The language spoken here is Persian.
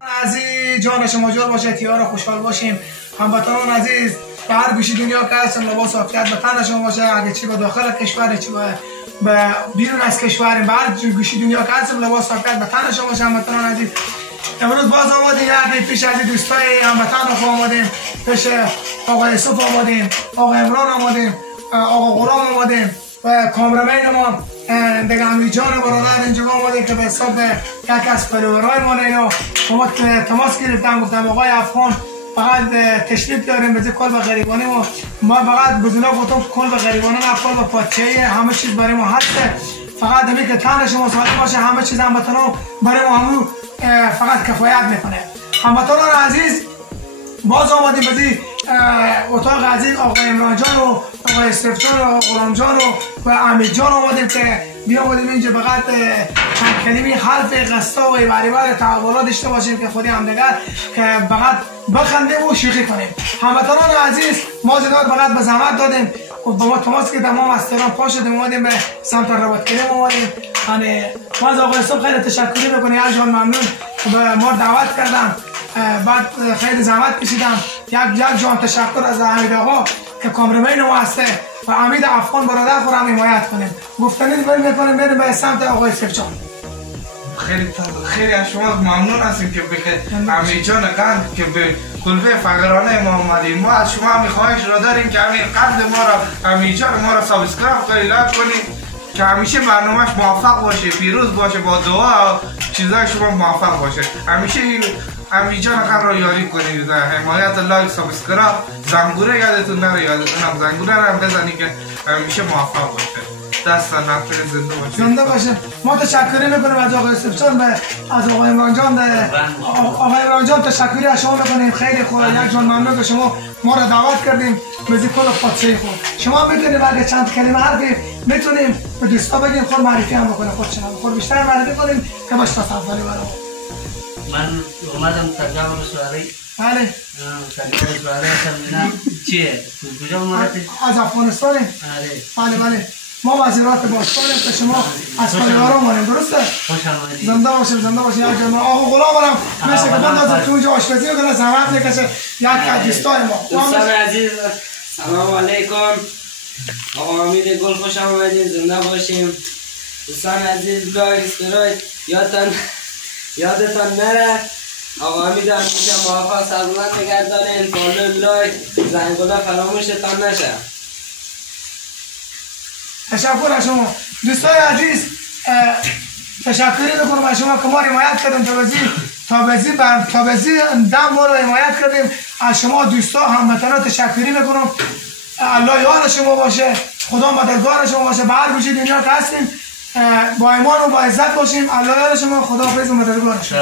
عزیز جان شما جور باشه، تیار خوشحال باشیم. هموطنان عزیز به هر گوشه دنیا که هستن لباس عافیت به تن شما باشه. اگه چی به داخل کشور چی به بیرون از کشور به هر گوشه دنیا که هستن لباس عافیت به تن شما باشه. هموطنان عزیز امروز باز آمدیم یک پیش از دوستای هموطن خو آمدیم، پیش آقا یوسف آمدیم، آقا عمران آمدیم، آقا غلام آمدیم و کامرمین ما دیگه امیر جان برادر اینجا آمده که به حساب یک از فلوورای ما اینو ما تماس گرفتم، گفتم آقای افغان فقط تشریف بیاریم بده کل به غریبانی ما فقط بدونا گفتم کل به غریبانی ما کل به پادشاهی همه چیز برای ما هست، فقط همین که تن شما سالم باشه همه چیز هموطنان برای ما همون فقط کفایت میکنه. هموطنان عزیز باز آمدیم بدی اتاق عزیز آقا عمران جان و آقا یوسف جان و آقا غلام جان و امیر جان آمدیم که بیامدیم اینجا فقط چند کلمه حرف قصه و بریبر تحولات داشته باشیم که خودی همدیگر که فقط بخندیم و شوخی کنیم. هموطنان عزیز ما زیاد فقط به زحمت دادیم و با ما تماس که تمام از تهران پا شدیم اومدیم به سمت رباط کریم اومدیم. یعنی باز آقا یوسف خیلی تشکری میکنه، هر جان ممنون به ما دعوت کردم، بعد خیلی زحمت کشیدم. یک جان تشکر از حمید آقا که کامرمین ما هسته و حمید افغان برادر خود هم حمایت کنیم. گفتنی میکنیم بریم به سمت آقای یوسف جان. خیلی از شما ممنون هستیم که امیر جان قند که به کلبه فقرانه ما آمدیم. ما از شما همین خواهش را داریم که همین قند ما را امیر جان ما را سابسکرایب کنید، لایک کنید که همیشه برنامهش موفق باشه، پیروز باشه، با دعا و چیزای شما موفق باشه. همیشه امیر جان قند را یاری کنید، حمایت، لایک، سابسکرایب، زنگوله یادتون نره، یادتونم زنگوله را هم بزنید که همیشه موفق باشه. دستان نفر زنده باشه. ما تشکری میکنیم از آقای یوسف جان از آقای عمران جان. آقای عمران جان تشکری از شما میکنیم، خیلی خوب، یک جان ممنون که شما ما را دعوت کردیم به کل پادشاهی خود. شما میتونید اگه چند کلمه حرفی میتونیم به دوستا بگیم، خود معرفی هم بکنیم، خود بیشتر معرفی کنیم که باشه تفضلی برام. من اومدم ترجمه رسوایی. بله. ترجمه رسوایی هستم. چیه؟ کجا اومدی؟ از افغانستان. بله بله. ما وزیرات باشگاهیم که شما از فلوورا مانیم، درسته؟ خوش آمدید. زنده باشیم زنده باشیم. یک جان آقا غلام هم مثل که بندازم تو اینجا آشپزی میکنه، زحمت میکشه. یک از دوستای ما. دوستان عزیز سلام علیکم. آقا امید گل خوش آمدید، زنده باشیم. دوستان عزیز لایک اسکرایب یادتان نره. آقا امید همیشه موفق سلامت نگهدارین. فالو، لایک، زنگوله فراموشتان نشه. تشکر از شما دوستای عزیز، تشکری میکنم از شما که ما حمایت کردیم تا بزی دم ما رو حمایت کردیم. از شما دوستا هموطنان تشکری میکنم. الله یار شما باشه، خدا مددگار شما باشه، به هر گوشه دنیا که هستیم با ایمان و با عزت باشیم. الله یار شما، خدا حافظ و مددگار شما.